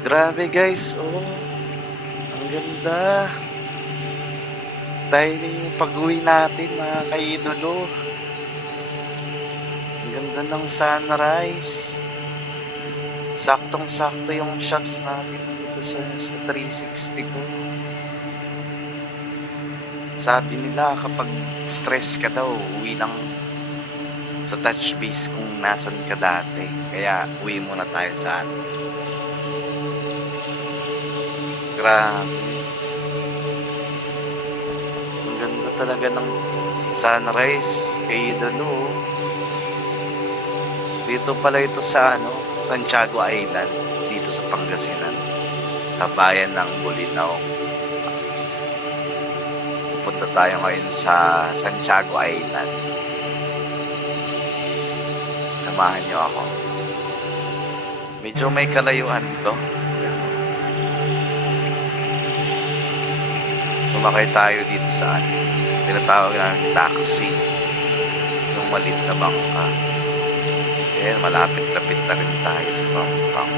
Grabe guys, oh, ang ganda. Dahil yung pag-uwi natin mga kaidolo, ang ganda ng sunrise. Saktong-sakto yung shots natin dito sa 360 ko. Sabi nila kapag stress ka daw, uwi lang sa touch base kung nasan ka dati. Kaya uwi muna tayo sa atin. Grabe, ang ganda talaga ng sunrise kaidolo, oh. Dito pala ito sa Santiago Island, dito sa Pangasinan, sa bayan ng Bolinao. Pupunta tayo ngayon sa Santiago Island. Samahan niyo ako. Medyo may kalayuan 'to. Sumakay tayo dito sa tinatawag naming taxi, yung maliit na bangka. Ayan, malapit-lapit na rin tayo sa Pampang.